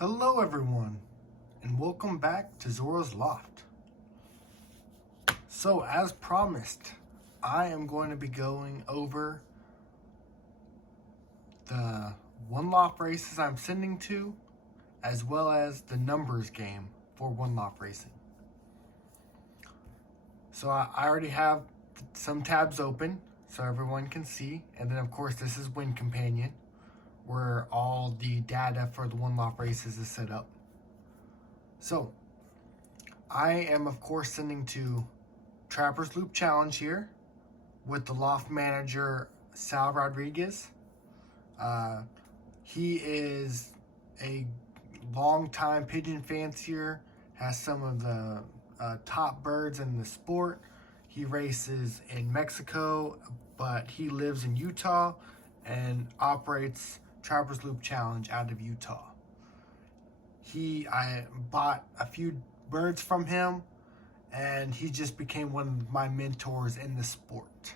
Hello everyone, and welcome back to Zora's Loft. So as promised, I am going to be going over the One Loft races I'm sending to, as well as the numbers game for One Loft Racing. So I already have some tabs open so everyone can see, and then of course this is Win Companion, where all the data for the One Loft races is set up. So I am of course sending to Trappers Loop Challenge here with the loft manager Sal Rodriguez. He is a longtime pigeon fancier, has some of the top birds in the sport. He races in Mexico, but he lives in Utah and operates Trappers Loop Challenge out of Utah. I bought a few birds from him, and he just became one of my mentors in the sport.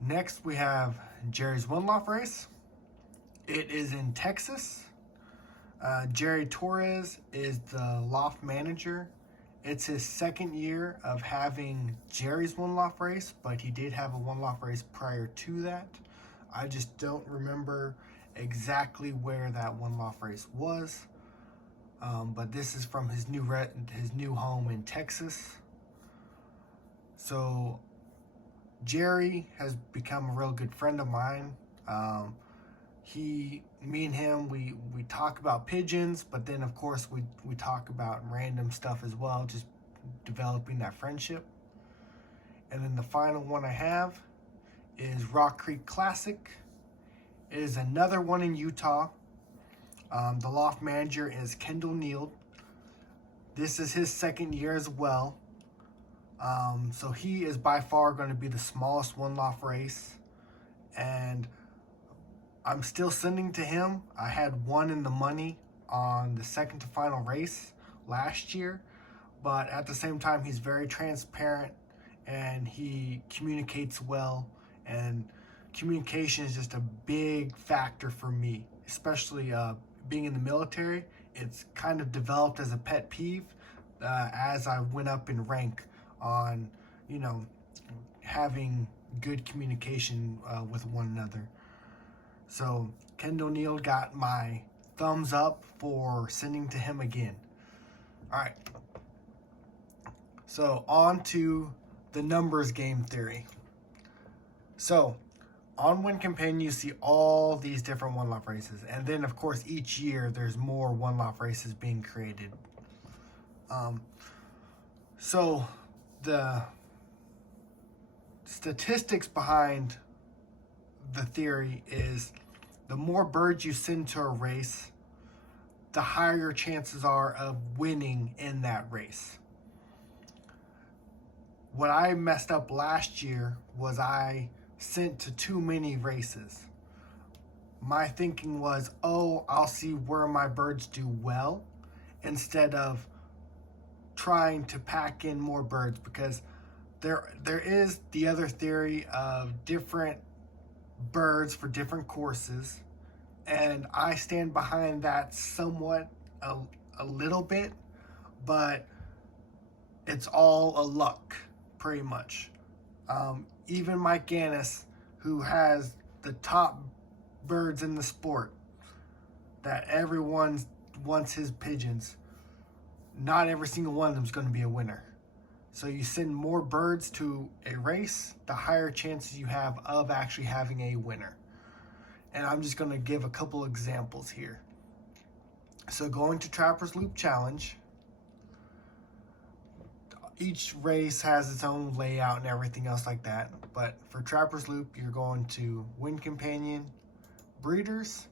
Next, we have Jerry's One Loft race. It is in Texas. Jerry Torres is the loft manager. It's his second year of having Jerry's One Loft race, but he did have a One Loft race prior to that. I just don't remember exactly where that One Loft race was. But this is from his new home in Texas. So Jerry has become a real good friend of mine. Me and him, we talk about pigeons, but then of course we talk about random stuff as well, just developing that friendship. And then the final one I have is Rock Creek Classic. It is another one in Utah. The loft manager is Kendall Neal. This is his second year as well. So he is by far going to be the smallest one loft race. And I'm still sending to him. I had one in the money on the second to final race last year. But at the same time, he's very transparent and he communicates well. And communication is just a big factor for me, especially being in the military. It's kind of developed as a pet peeve as I went up in rank on, having good communication with one another. So Kendall Neal got my thumbs up for sending to him again. All right. So on to the numbers game theory. So on Win Companion, you see all these different One Loft races. And then, of course, each year there's more One Loft races being created. So the statistics behind the theory is the more birds you send to a race, the higher your chances are of winning in that race. What I messed up last year was I sent to too many races. My thinking was, I'll see where my birds do well, instead of trying to pack in more birds, because there is the other theory of different birds for different courses, and I stand behind that somewhat a little bit, but it's all a luck pretty much. Even Mike Gannis, who has the top birds in the sport, that everyone wants his pigeons, not every single one of them is going to be a winner. So you send more birds to a race, the higher chances you have of actually having a winner. And I'm just going to give a couple examples here. So going to Trappers Loop Challenge, each race has its own layout and everything else like that. But for Trappers Loop, you're going to Win Companion, Breeders,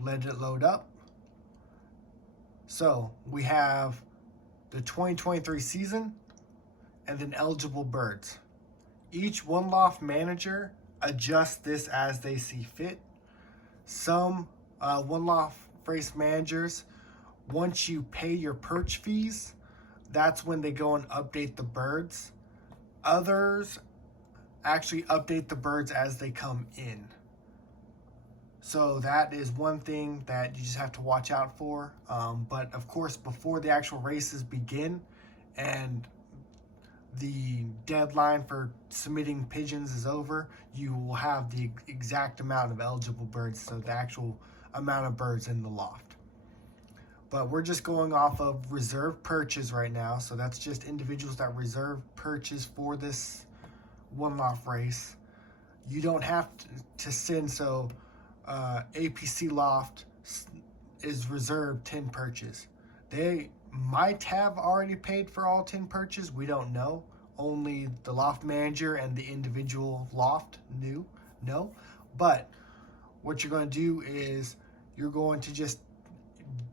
let it load up. So we have the 2023 season and then eligible birds. Each One Loft manager adjusts this as they see fit. Some One Loft race managers, once you pay your perch fees, that's when they go and update the birds. Others actually update the birds as they come in. So that is one thing that you just have to watch out for. But of course, before the actual races begin and the deadline for submitting pigeons is over, you will have the exact amount of eligible birds, so the actual amount of birds in the loft. But we're just going off of reserve perches right now, so that's just individuals that reserve perches for this One Loft race. You don't have to send, so APC Loft is reserved 10 perches. They might have already paid for all 10 perches. We don't know. Only the loft manager and the individual loft know. But what you're going to do is you're going to just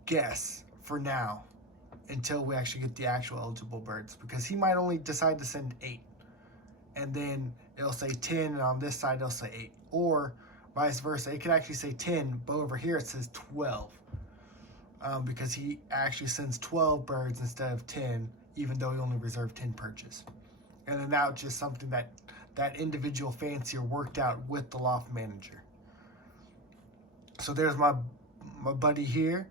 guess for now until we actually get the actual eligible birds, because he might only decide to send 8, and then it'll say 10, and on this side it'll say 8, or vice versa. It could actually say 10, but over here it says 12, because he actually sends 12 birds instead of 10, even though he only reserved 10 perches. And then that's just something that individual fancier worked out with the loft manager. So there's my buddy here,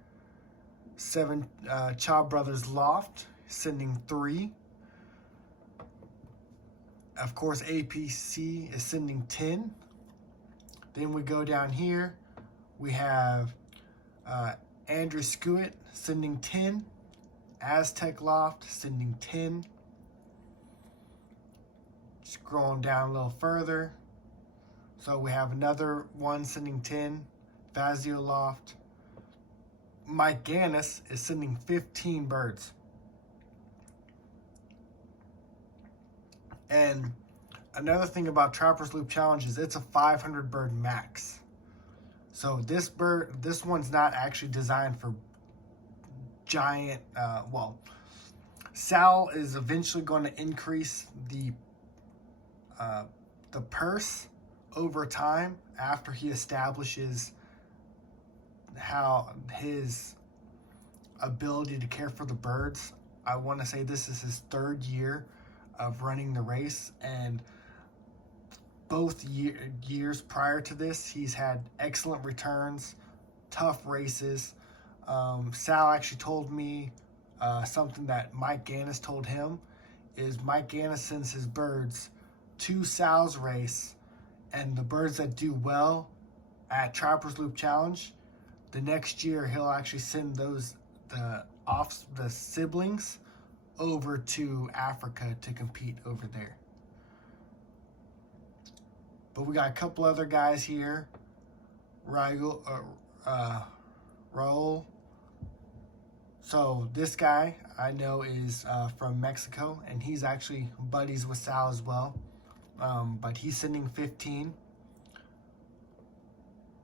7 Cha Brothers Loft, sending 3. Of course, APC is sending 10. Then we go down here. We have Andrew Scuit sending 10. Aztec Loft sending 10. Scrolling down a little further. So we have another one sending 10. Vazio Loft. Mike Gannis is sending 15 birds. And another thing about Trappers Loop Challenge is it's a 500 bird max. So this one's not actually designed for giant, Sal is eventually going to increase the purse over time after he establishes how his ability to care for the birds. I want to say this is his 3rd year of running the race, and both years prior to this he's had excellent returns, tough races. Sal actually told me something that Mike Gannis told him, is Mike Gannis sends his birds to Sal's race, and the birds that do well at Trappers Loop Challenge, the next year he'll actually send the siblings over to Africa to compete over there. But we got a couple other guys here. Raul. So this guy I know is from Mexico, and he's actually buddies with Sal as well. But he's sending 15.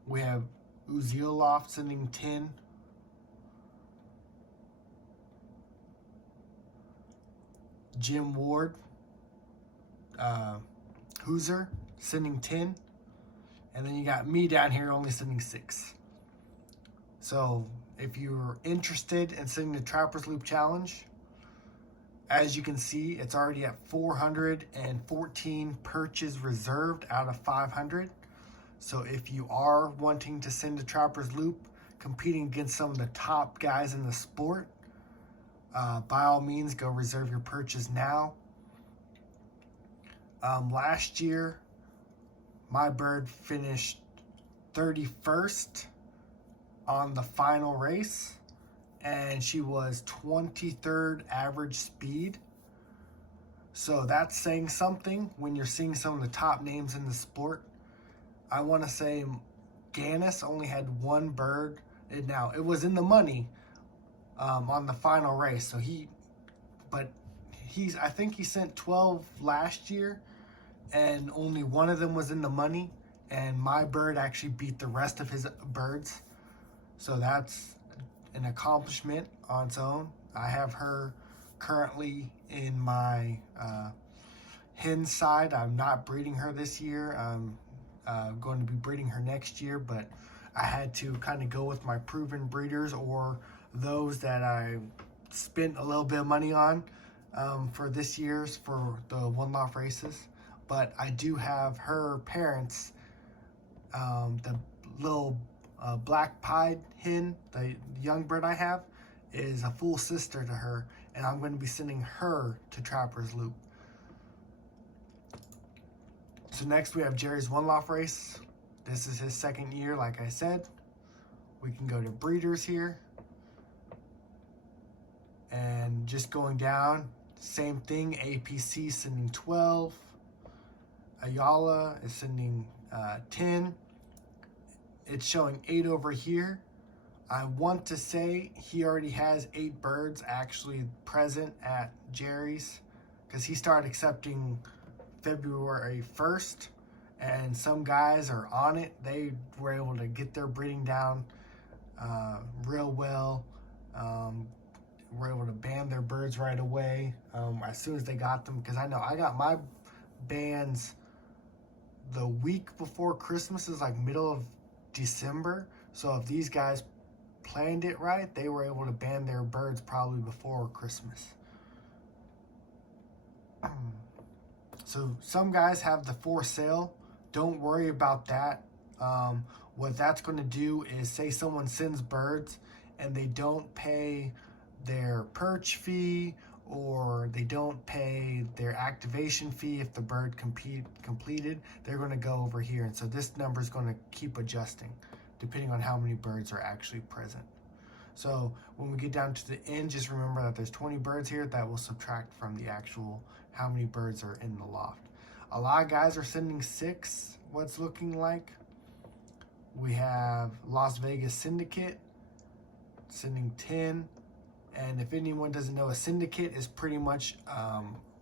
We have Uzio Loft sending 10. Jim Ward, Hooser sending 10. And then you got me down here only sending 6. So if you're interested in sending the Trappers Loop Challenge, as you can see, it's already at 414 perches reserved out of 500. So if you are wanting to send a Trappers Loop, competing against some of the top guys in the sport, by all means, go reserve your perches now. Last year, my bird finished 31st on the final race, and she was 23rd average speed. So that's saying something when you're seeing some of the top names in the sport. I want to say Gannis only had 1 bird. Now, it was in the money on the final race. So I think he sent 12 last year, and only 1 of them was in the money. And my bird actually beat the rest of his birds. So that's an accomplishment on its own. I have her currently in my hen side. I'm not breeding her this year. I'm going to be breeding her next year, but I had to kind of go with my proven breeders, or those that I spent a little bit of money on for this year's, for the One Loft races. But I do have her parents, the little black pied hen, the young bird I have, is a full sister to her, and I'm going to be sending her to Trapper's Loop. So next we have Jerry's One Loft Race. This is his second year, like I said. We can go to breeders here. And just going down, same thing, APC sending 12. Ayala is sending 10. It's showing 8 over here. I want to say he already has 8 birds actually present at Jerry's, because he started accepting February 1st, and some guys are on it. They were able to get their breeding down real well. Were able to ban their birds right away as soon as they got them, because I know I got my bans the week before Christmas, is like middle of December. So if these guys planned it right, they were able to ban their birds probably before Christmas. So some guys have the for sale. Don't worry about that. What that's going to do is, say someone sends birds and they don't pay their perch fee, or they don't pay their activation fee if the bird completed, they're going to go over here. And so this number is going to keep adjusting depending on how many birds are actually present. So when we get down to the end, just remember that there's 20 birds here. That will subtract from the actual how many birds are in the loft. A lot of guys are sending 6, what's looking like. We have Las Vegas Syndicate sending 10. And if anyone doesn't know, a syndicate is pretty much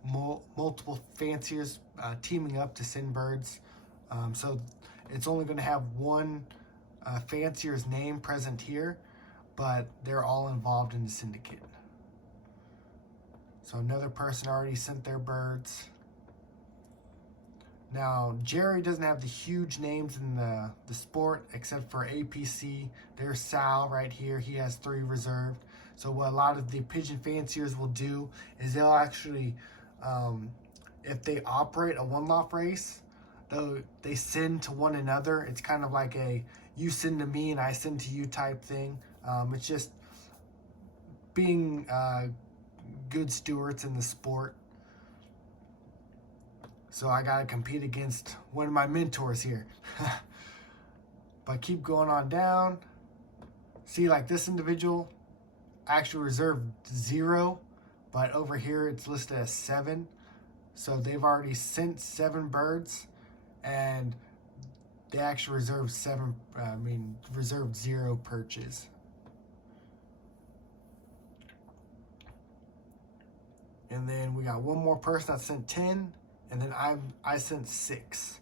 multiple fanciers teaming up to send birds. So it's only going to have one fancier's name present here, but they're all involved in the syndicate. So another person already sent their birds. Now, Jerry doesn't have the huge names in the sport except for APC. There's Sal right here. He has 3 reserved. So what a lot of the pigeon fanciers will do is they'll actually, if they operate a one loft race, they send to one another. It's kind of like a you send to me and I send to you type thing. It's just being good stewards in the sport. So I got to compete against one of my mentors here. But keep going on down. See, like this individual actually reserved 0, but over here it's listed as 7. So they've already sent 7 birds, and they actually reserved 0 perches. And then we got one more person that sent 10, and then I sent 6.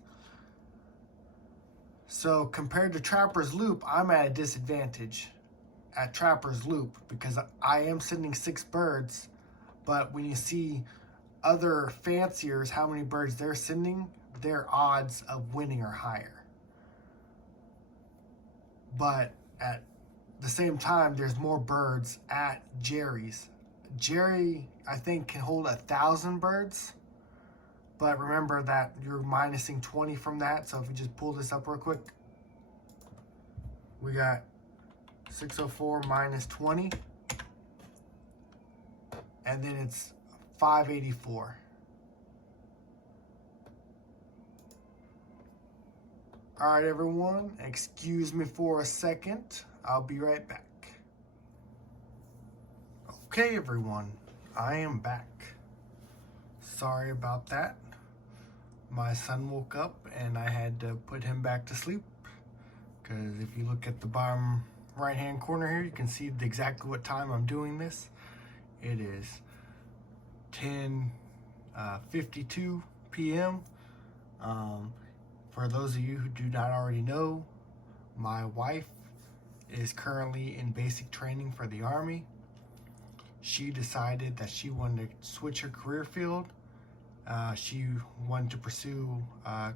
So compared to Trapper's Loop, I'm at a disadvantage at Trapper's Loop because I am sending 6 birds, but when you see other fanciers, how many birds they're sending, their odds of winning are higher. But at the same time, there's more birds at Jerry's. Jerry, I think, can hold 1,000 birds, but remember that you're minusing 20 from that. So if we just pull this up real quick, we got 604 minus 20, and then it's 584. All right, everyone, excuse me for a second. I'll be right back. Okay, everyone, I am back. Sorry about that. My son woke up and I had to put him back to sleep, because if you look at the bottom right-hand corner here, you can see exactly what time I'm doing this. It is 10:52 p.m. For those of you who do not already know, my wife is currently in basic training for the Army. She decided that she wanted to switch her career field. She wanted to pursue a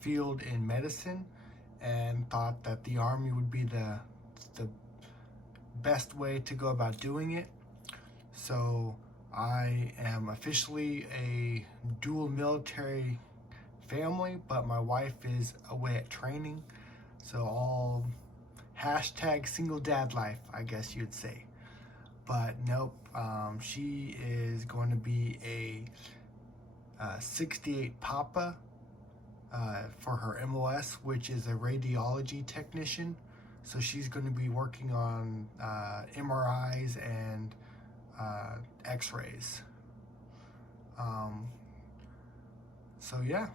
field in medicine and thought that the Army would be the best way to go about doing it. So I am officially a dual military family, but my wife is away at training. So all hashtag single dad life, I guess you'd say. But nope, she is going to be a 68 Papa for her MOS, which is a radiology technician. So she's going to be working on MRIs and x-rays. So yeah,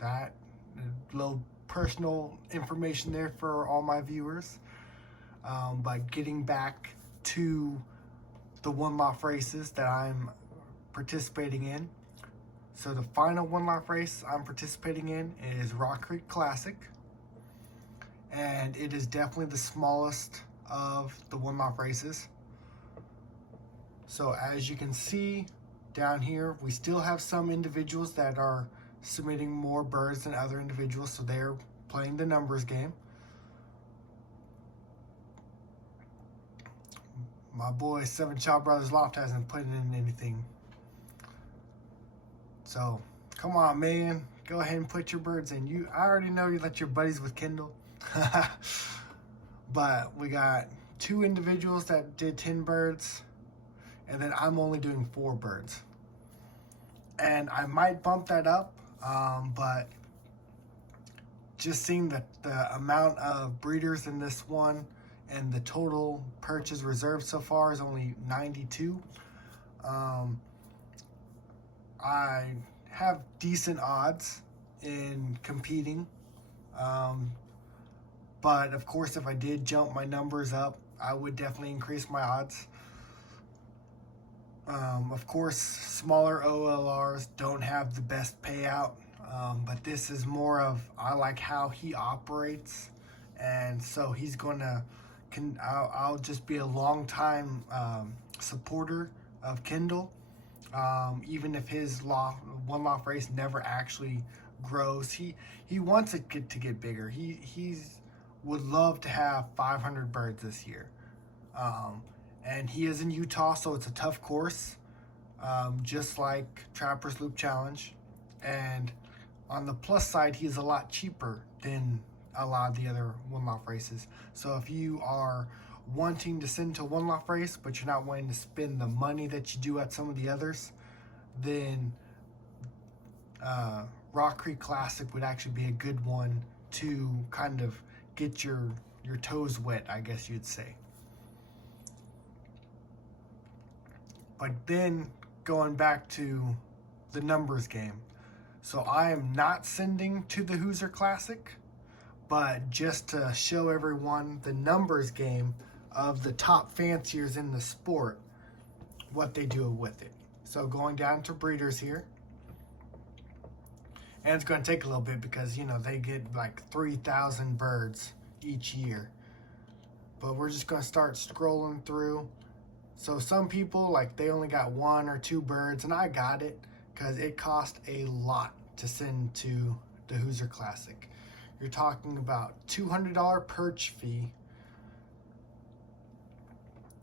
that little personal information there for all my viewers. But getting back to the One Loft races that I'm participating in. So the final One Loft race I'm participating in is Rock Creek Classic. And it is definitely the smallest of the One Loft races. So as you can see down here, we still have some individuals that are submitting more birds than other individuals, so they're playing the numbers game. My boy Seven Child Brothers Loft hasn't put in anything. So come on, man, go ahead and put your birds in. I already know you let your buddies with Kindle. But we got 2 individuals that did 10 birds, and then I'm only doing 4 birds. And I might bump that up, but just seeing the amount of breeders in this one and the total perches reserved so far is only 92. I have decent odds in competing. But of course, if I did jump my numbers up, I would definitely increase my odds. Of course, smaller OLRs don't have the best payout, but this is more of, I like how he operates, and so he's gonna, I'll just be a long time supporter of Kindle, even if his One Loft race never actually grows. He wants it to get bigger. He's would love to have 500 birds this year. And he is in Utah, so it's a tough course, just like Trappers Loop Challenge. And on the plus side, he's a lot cheaper than a lot of the other One Loft races. So if you are wanting to send to a One Loft race, but you're not wanting to spend the money that you do at some of the others, then Rock Creek Classic would actually be a good one to kind of get your toes wet, I guess you'd say. But then going back to the numbers game. So I am not sending to the Hoosier Classic, but just to show everyone the numbers game of the top fanciers in the sport, what they do with it. So going down to breeders here. And it's going to take a little bit because, you know, they get like 3,000 birds each year. But we're just going to start scrolling through. So some people, like, they only got 1 or 2 birds, and I got it because it cost a lot to send to the Hoosier Classic. You're talking about $200 perch fee.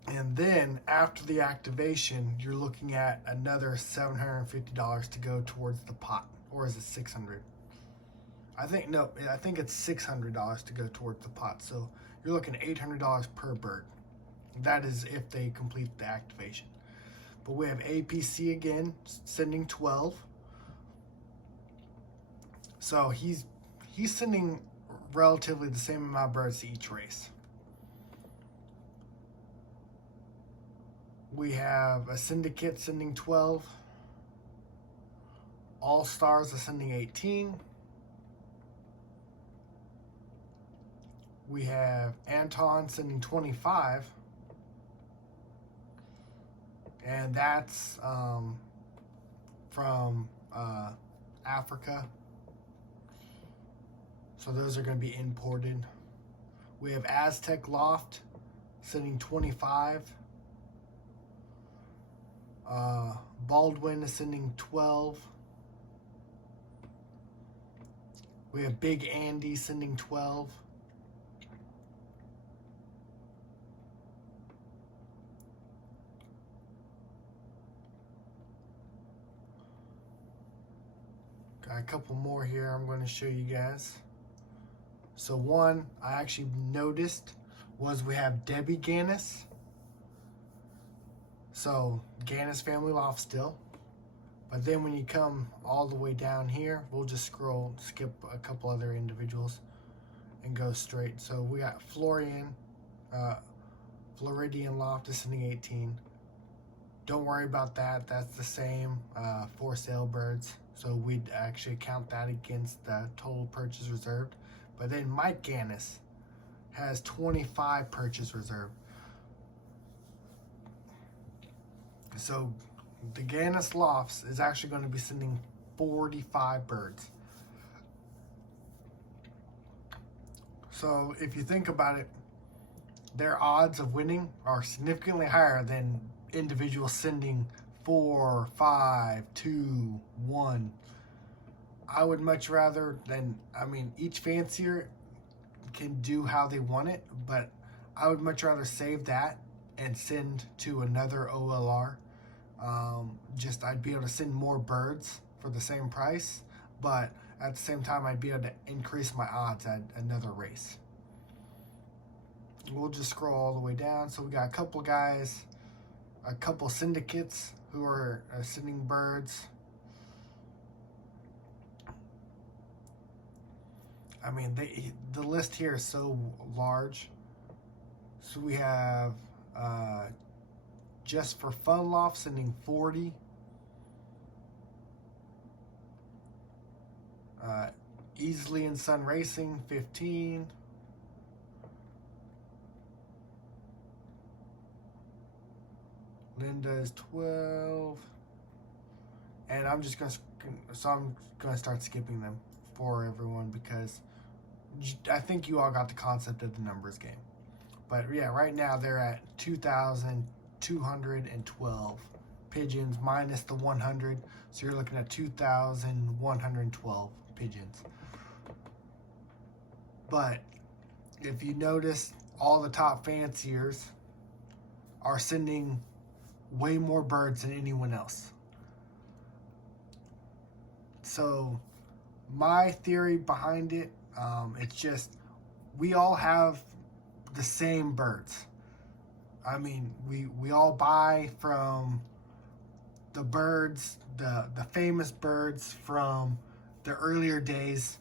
And then after the activation, you're looking at another $750 to go towards the pot. Or is it $600? I think it's $600 to go towards the pot. So you're looking at $800 per bird. That is if they complete the activation. But we have APC again, sending 12. So he's sending relatively the same amount of birds to each race. We have a Syndicate sending 12. All Stars are sending 18. We have Anton sending 25. And that's from Africa. So those are going to be imported. We have Aztec Loft sending 25. Baldwin is sending 12. We have Big Andy sending 12. Got a couple more here I'm going to show you guys. So one I actually noticed was we have Debbie Gannis. So Gannis family loft still. But then when you come all the way down here, we'll just skip a couple other individuals and go straight. So we got Floridian Loft Descending 18. Don't worry about that. That's the same for sale birds. So we'd actually count that against the total purchase reserved. But then Mike Gannis has 25 purchase reserved. So the Gannis Lofts is actually going to be sending 45 birds. So if you think about it, their odds of winning are significantly higher than individuals sending 4, 5, 2, 1. I would much rather each fancier can do how they want it, but I would much rather save that and send to another OLR. I'd be able to send more birds for the same price, but at the same time I'd be able to increase my odds at another race. We'll just scroll all the way down. So we got a couple guys, a couple syndicates who are sending birds. I mean, the list here is so large. So we have Just for Fun Loft sending 40. Easily and Sun Racing 15. Linda's 12. And I'm gonna start skipping them for everyone because I think you all got the concept of the numbers game. But yeah, right now they're at 2,212 pigeons minus the 100. So you're looking at 2,112 pigeons. But if you notice, all the top fanciers are sending way more birds than anyone else. So my theory behind it, it's just we all have the same birds. I mean, we all buy from the birds, the famous birds from the earlier days,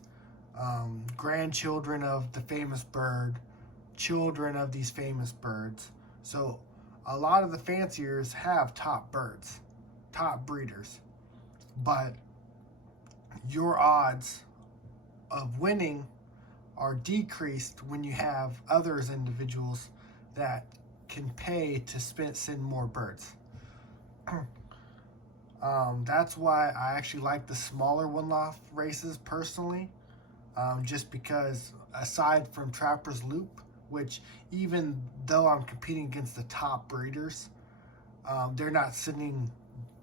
grandchildren of the famous bird, children of these famous birds. So a lot of the fanciers have top birds, top breeders, but your odds of winning are decreased when you have others individuals that can pay to send more birds. That's why I actually like the smaller One Loft races personally, just because aside from Trapper's Loop, which even though I'm competing against the top breeders, they're not sending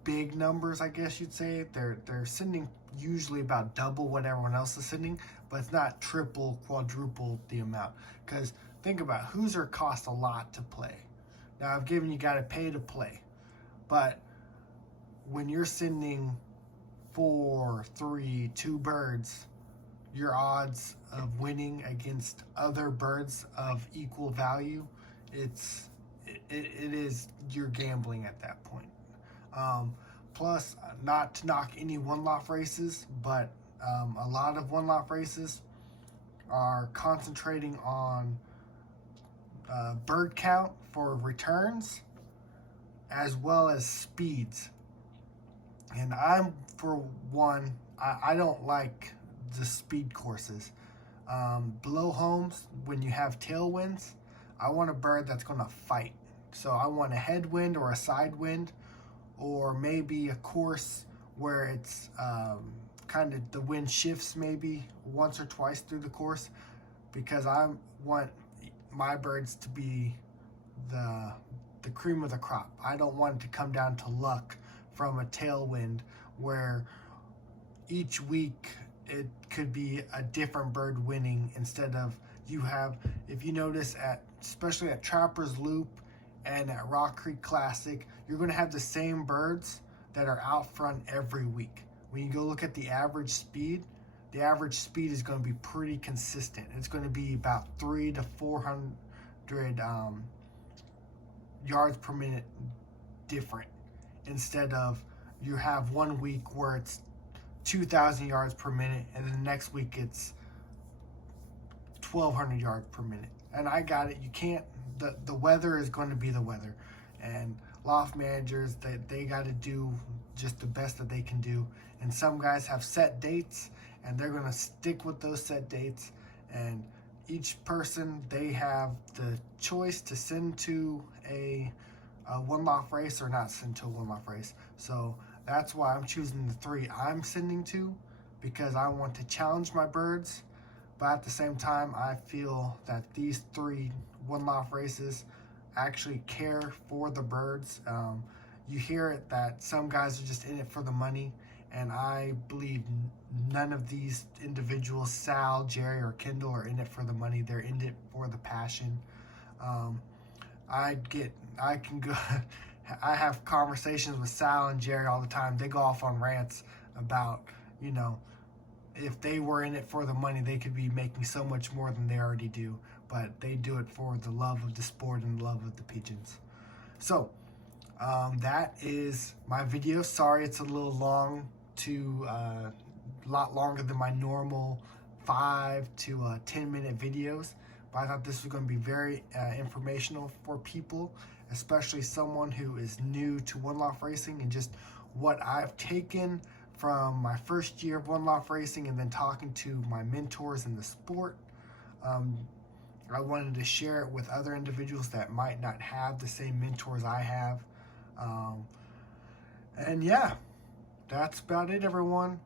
big numbers, I guess you'd say. They're sending usually about double what everyone else is sending, but it's not triple, quadruple the amount. Because think about Hoosier costs a lot to play. Now I've given you got to pay to play, but when you're sending 4, 3, 2 birds, your odds of winning against other birds of equal value, it is you're gambling at that point. Plus, not to knock any One Loft races, but a lot of One Loft races are concentrating on bird count for returns as well as speeds. And I'm, for one, I don't like the speed courses. Blow homes, when you have tailwinds, I want a bird that's going to fight. So I want a headwind or a side wind, or maybe a course where it's kind of the wind shifts maybe once or twice through the course, because I want my birds to be the cream of the crop. I don't want it to come down to luck from a tailwind where each week it could be a different bird winning, instead of you have, if you notice, especially at Trapper's Loop and at Rock Creek Classic, you're going to have the same birds that are out front every week. When you go look at the average speed, the average speed is going to be pretty consistent. It's going to be about 300 to 400 yards per minute different, instead of you have 1 week where it's 2,000 yards per minute, and then the next week it's 1,200 yards per minute. And I got it. You can't. The weather is going to be the weather, and loft managers, they got to do just the best that they can do. And some guys have set dates, and they're going to stick with those set dates. And each person, they have the choice to send to a one loft race or not send to a one loft race. So that's why I'm choosing the 3 I'm sending to, because I want to challenge my birds. But at the same time, I feel that these 3 one loft races actually care for the birds. You hear it that some guys are just in it for the money, and I believe none of these individuals, Sal, Jerry, or Kendall, are in it for the money. They're in it for the passion. I can go. I have conversations with Sal and Jerry all the time. They go off on rants about, if they were in it for the money, they could be making so much more than they already do. But they do it for the love of the sport and the love of the pigeons. So that is my video. Sorry it's a little long, a lot longer than my normal 5 to 10 minute videos. But I thought this was going to be very informational for people, especially someone who is new to one loft racing, and just what I've taken from my first year of one loft racing, and then talking to my mentors in the sport. I wanted to share it with other individuals that might not have the same mentors I have. And yeah, that's about it, everyone.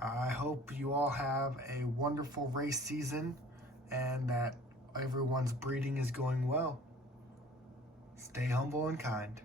I hope you all have a wonderful race season, and that everyone's breeding is going well. Stay humble and kind.